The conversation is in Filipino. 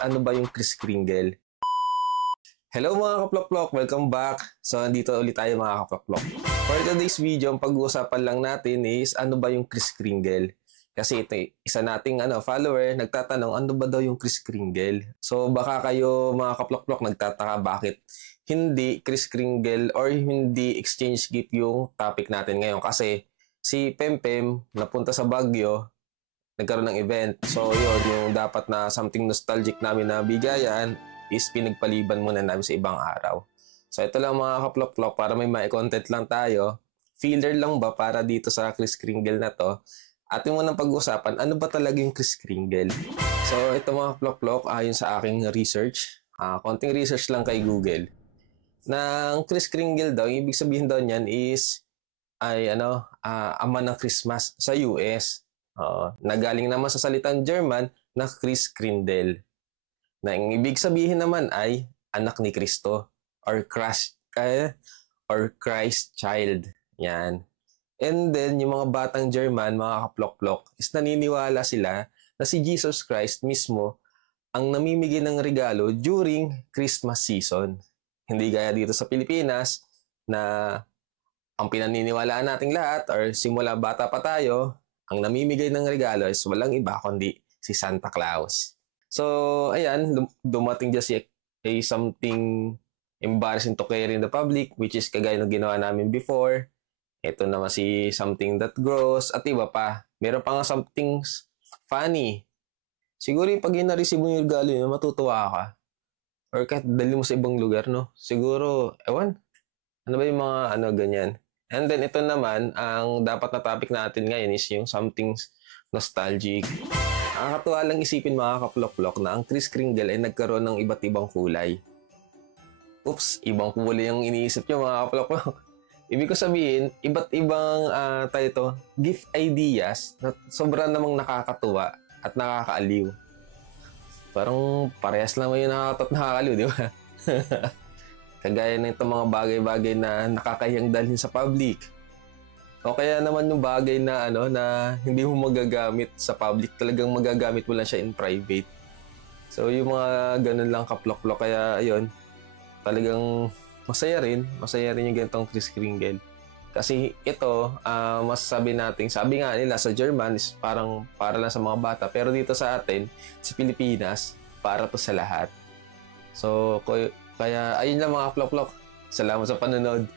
ano ba yung Kris Kringle. Hello mga kaplok-plok! Welcome back! So, nandito ulit tayo mga kaplok-plok. For today's video, ang pag-uusapan lang natin is ano ba yung Kris Kringle. Kasi ito, isa nating follower nagtatanong ano ba daw yung Kris Kringle. So, baka kayo mga kaplok-plok nagtataka bakit hindi Kris Kringle or hindi exchange gift yung topic natin ngayon. Kasi si Pempem napunta sa Baguio, nagkaroon ng event. So, yun, yung dapat na something nostalgic namin na bigayan is pinagpaliban muna namin sa ibang araw. So, ito lang mga kaplok-plok para may content lang tayo. Filler lang ba para dito sa Kris Kringle na to? Atin mo nang pag-usapan, ano ba talaga yung Kris Kringle? So, ito mga kaplok-plok, ayon sa aking research, konting research lang kay Google, na ang Kris Kringle daw, ibig sabihin daw niyan is, ama ng Christmas sa US. Nagaling naman sa salitang German na Kris Krindel. Na ang ibig sabihin naman ay anak ni Kristo or Christ child. Yan. And then, yung mga batang German, mga kaplok-plok, is naniniwala sila na si Jesus Christ mismo ang namimigay ng regalo during Christmas season. Hindi gaya dito sa Pilipinas na ang pinaniniwalaan nating lahat or simula bata pa tayo, ang namimigay ng regalo is walang iba kundi si Santa Claus. So, ayan, dumating dyan si something embarrassing to carry in the public, which is kagaya ng ginawa namin before. Ito naman si something that grows, at iba pa. Meron pa nga something funny. Siguro yung pag na-receive mo yung regalo yun, matutuwa ka. Or kahit dali mo sa ibang lugar, no? Siguro, ewan, ano ba yung mga ganyan. And then ito naman, ang dapat na topic natin ngayon is yung something nostalgic. Nakakatuwa lang isipin mga kaplok-plok na ang Kris Kringle ay nagkaroon ng iba't ibang kulay. Oops, ibang kulay yung iniisip nyo mga kaplok-plok. Ibig ko sabihin, iba't ibang gift ideas na sobrang namang nakakatuwa at nakakaaliw. Parang parehas lang yung nakakaliw, di ba? Kagaya na itong mga bagay-bagay na nakakahiyang dalhin sa public. O kaya naman yung bagay na na hindi mo magagamit sa public, talagang magagamit mo lang siya in private. So yung mga ganun lang kaplok-plok, kaya ayun, talagang masaya rin yung ganitong Kris Kringle. Kasi ito, masasabi natin, sabi nga nila sa German is parang para lang sa mga bata, pero dito sa atin, sa Pilipinas, para to sa lahat. So kaya ayun lang mga kaplok-plok. Salamat sa panonood.